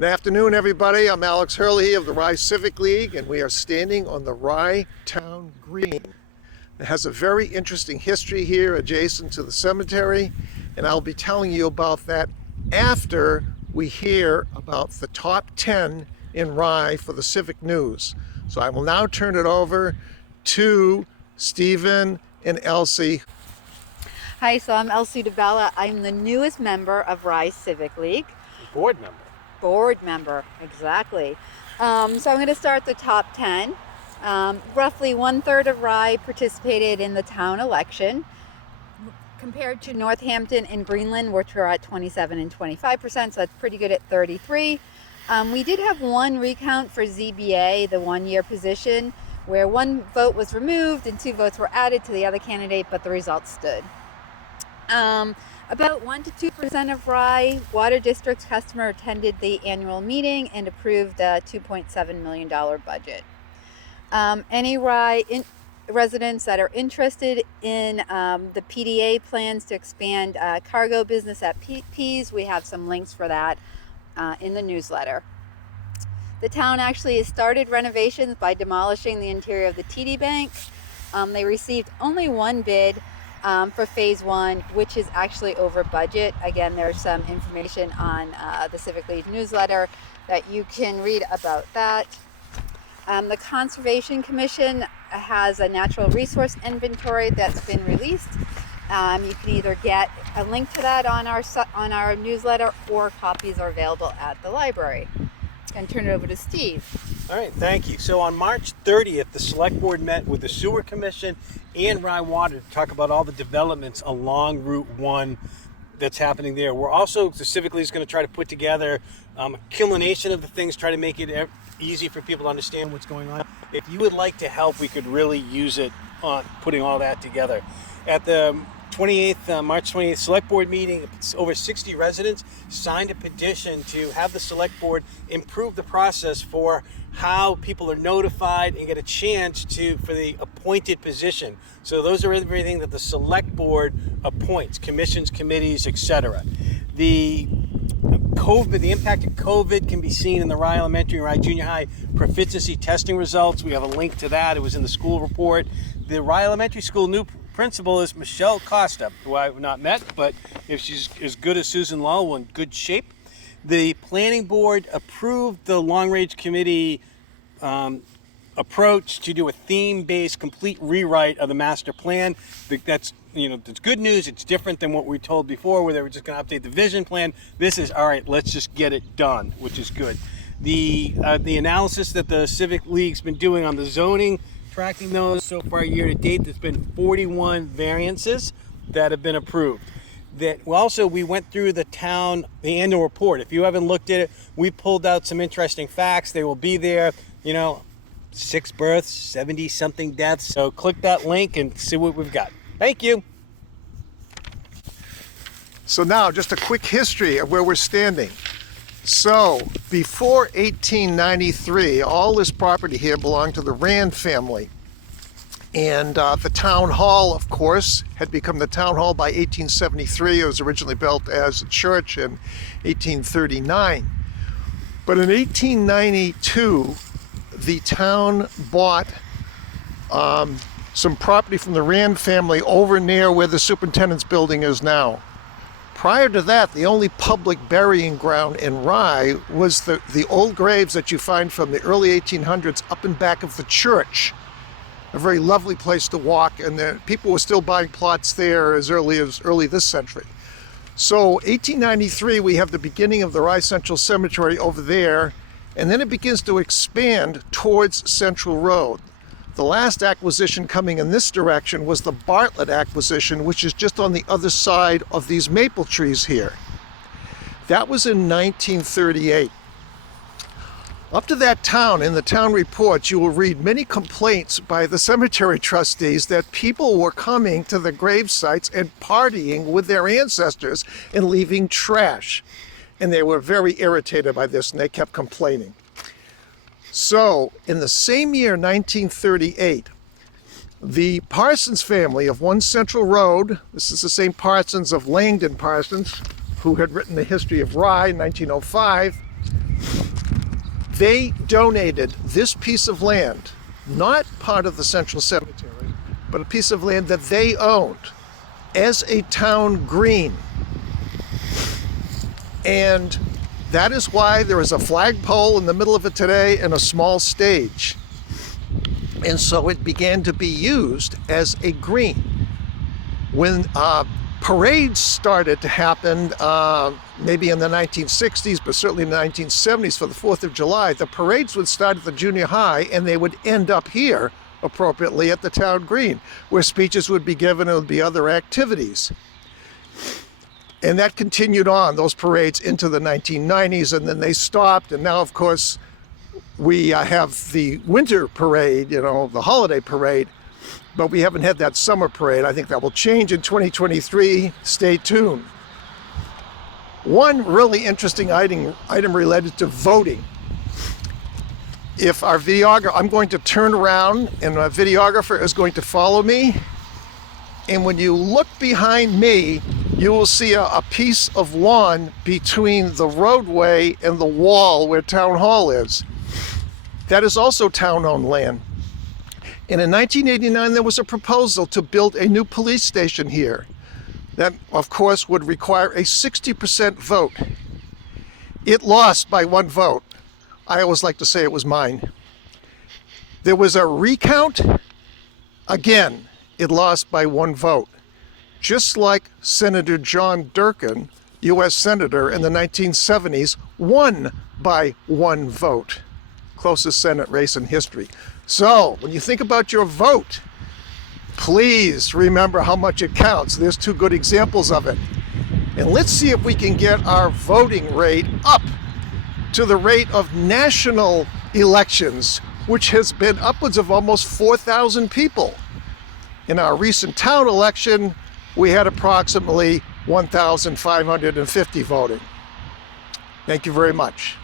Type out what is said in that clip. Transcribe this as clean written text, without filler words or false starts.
Good afternoon, everybody. I'm Alex Hurley of the Rye Civic League, and we are standing on the Rye Town Green. It has a very interesting history here adjacent to the cemetery, and I'll be telling you about that after we hear about the top 10 in Rye for the Civic News. So I will now turn it over to Stephen and Elsie. Hi, so I'm Elsie DeBella. I'm the newest member of Rye Civic League. Board member. Board member, exactly. So I'm going to start the top 10. Roughly 1/3 of Rye participated in the town election, compared to Northampton and Greenland, which were at 27 and 25%, so that's pretty good at 33. We did have one recount for ZBA, the one-year position, where one vote was removed and 2 votes were added to the other candidate, but the results stood. About 1 to 2% of Rye Water District's customer attended the annual meeting and approved a $2.7 million budget. Any Rye residents that are interested in the PDA plans to expand cargo business at Pease, we have some links for that in the newsletter. The town actually has started renovations by demolishing the interior of the TD Bank. They received only one bid for phase 1, which is actually over budget. Again, there's some information on the Civic League newsletter that you can read about that. The Conservation Commission has a natural resource inventory that's been released. You can either get a link to that on our newsletter, or copies are available at the library. And turn it over to Steve. All right, thank you. So on March 30th, the Select Board met with the Sewer Commission and Rye Water to talk about all the developments along Route 1 that's happening there. We're also, the Civic League is going to try to put together a culmination of the things, try to make it easy for people to understand what's going on. If you would like to help, we could really use it on putting all that together. At the March 28th Select Board meeting, over 60 residents signed a petition to have the Select Board improve the process for how people are notified and get a chance for the appointed position. So those are everything that the Select Board appoints, commissions, committees, etc. The impact of COVID can be seen in the Rye Elementary and Rye Junior High proficiency testing results. We have a link to that. It was in the school report. The Rye Elementary School new principal is Michelle Costa, who I've not met, but if she's as good as Susan Lowell, in good shape. The planning board approved the long-range committee approach to do a theme-based complete rewrite of the master plan. That's good news. It's different than what we were told before, where they were just going to update the vision plan. This is, all right, let's just get it done, which is good. The analysis that the Civic League's been doing on the zoning, tracking those so far year to date, there's been 41 variances that have been approved. We went through the annual report. If you haven't looked at it, we pulled out some interesting facts. They will be there. 6 births, 70 something deaths. So click that link and see what we've got. Thank you. So now, just a quick history of where we're standing. So, before 1893, all this property here belonged to the Rand family. And the town hall, of course, had become the town hall by 1873. It was originally built as a church in 1839. But in 1892, the town bought some property from the Rand family over near where the superintendent's building is now. Prior to that, the only public burying ground in Rye was the old graves that you find from the early 1800s up in back of the church. A very lovely place to walk, and people were still buying plots there as early this century. So 1893, we have the beginning of the Rye Central Cemetery over there, and then it begins to expand towards Central Road. The last acquisition coming in this direction was the Bartlett acquisition, which is just on the other side of these maple trees here. That was in 1938. Up to that town, in the town reports, you will read many complaints by the cemetery trustees that people were coming to the grave sites and partying with their ancestors and leaving trash. And they were very irritated by this, and they kept complaining. So, in the same year, 1938, the Parsons family of 1 Central Road, this is the same Parsons of Langdon Parsons, who had written the history of Rye in 1905, They donated this piece of land, not part of the Central Cemetery, but a piece of land that they owned, as a town green. And that is why there is a flagpole in the middle of it today and a small stage. And so it began to be used as a green. When parades started to happen, maybe in the 1960s, but certainly in the 1970s for the 4th of July, the parades would start at the junior high and they would end up here, appropriately, at the town green, where speeches would be given and there would be other activities. And that continued on, those parades, into the 1990s, and then they stopped. And now, of course, we have the winter parade, the holiday parade, but we haven't had that summer parade. I think that will change in 2023. Stay tuned. One really interesting item related to voting. If our videographer, I'm going to turn around and our videographer is going to follow me. And when you look behind me, you will see a piece of lawn between the roadway and the wall where Town Hall is. That is also town-owned land. And in 1989, there was a proposal to build a new police station here. That, of course, would require a 60% vote. It lost by 1 vote. I always like to say it was mine. There was a recount. Again, it lost by 1 vote. Just like Senator John Durkin, U.S. Senator in the 1970s, won by 1 vote. Closest Senate race in history. So, when you think about your vote, please remember how much it counts. There's 2 good examples of it. And let's see if we can get our voting rate up to the rate of national elections, which has been upwards of almost 4,000 people. In our recent town election, we had approximately 1,550 voting. Thank you very much.